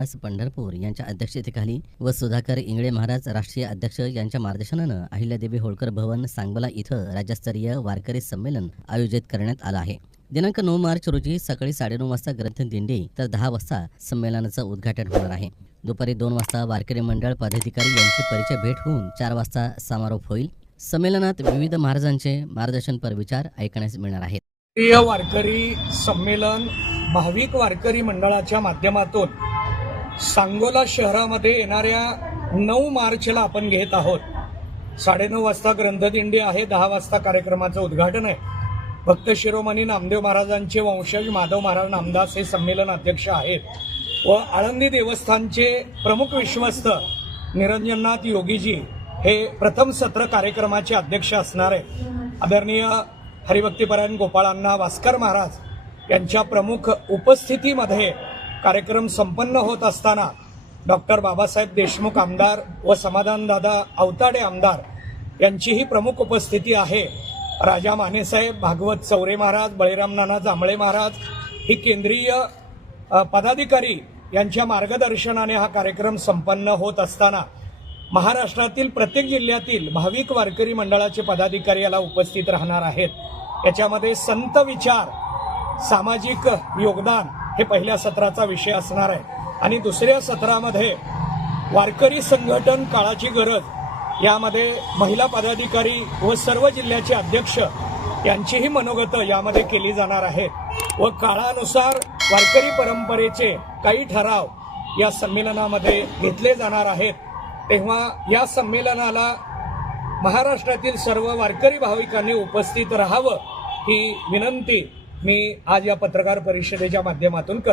आज पंढरपूर यांच्या अध्यक्षतेखाली व सुधाकर इंगळे महाराज राष्ट्रीय अध्यक्ष यांच्या मार्गदर्शनानं अहिल्यादेवी होळकर भवन सांगोला इथं राज्यस्तरीय वारकरी संमेलन आयोजित करण्यात आलं आहे. दिनांक नऊ मार्च रोजी सकाळी साडेनऊ वाजता ग्रंथ दिंडी तर दहा वाजता संमेलनाचं उद्घाटन होणार आहे. दुपारी दोन वाजता वारकरी मंडळ पदाधिकारी यांची परिचय भेट होऊन चार वाजता समारोप होईल. संमेलनात विविध महाराजांचे मार्गदर्शनपर विचार ऐकण्यास मिळणार आहेत. राष्ट्रीय वारकरी संमेलन भाविक वारकरी मंडळाच्या माध्यमातून सांगोला शहरामध्ये येणाऱ्या नऊ मार्चला आपण घेत आहोत. साडेनऊ वाजता ग्रंथदिंडी आहे. दहा वाजता कार्यक्रमाचं उद्घाटन आहे. भक्त शिरोमणी नामदेव महाराजांचे वंशज माधव महाराज नामदास हे संमेलन अध्यक्ष आहेत. व आळंदी देवस्थानचे प्रमुख विश्वस्त निरंजननाथ योगीजी हे प्रथम सत्र कार्यक्रमाचे अध्यक्ष असणार आहे आदरणीय हरिभक्तीपरायण गोपाळांना वास्कर महाराज यांच्या प्रमुख उपस्थितीमध्ये कार्यक्रम संपन्न होत असताना डॉक्टर बाबासाहेब देशमुख आमदार व समाधानदादा अवताडे आमदार यांचीही प्रमुख उपस्थिती आहे. राजा मानेसाहेब भागवत चौरे महाराज बळीराम नाना जांभळे महाराज ही केंद्रीय पदाधिकारी यांच्या मार्गदर्शनाने हा कार्यक्रम संपन्न होत असताना महाराष्ट्रातील प्रत्येक जिल्ह्यातील भाविक वारकरी मंडळाचे पदाधिकारी याला उपस्थित राहणार आहेत. याच्यामध्ये संत विचार सामाजिक योगदान हे पहिल्या सत्राचा विषय असणार आहे. आणि दुसऱ्या सत्रामध्ये वारकरी संघटन काळाची गरज यामध्ये महिला पदाधिकारी व सर्व जिल्ह्याचे अध्यक्ष यांचीही मनोगत यामध्ये केली जाणार आहेत व काळानुसार वारकरी परंपरेचे काही ठराव या संमेलनामध्ये घेतले जाणार आहेत. तेव्हा या संमेलनाला महाराष्ट्रातील सर्व वारकरी भाविकांनी उपस्थित राहावं ही विनंती मी आज या पत्रकार परिषदेच्या माध्यमातून करतो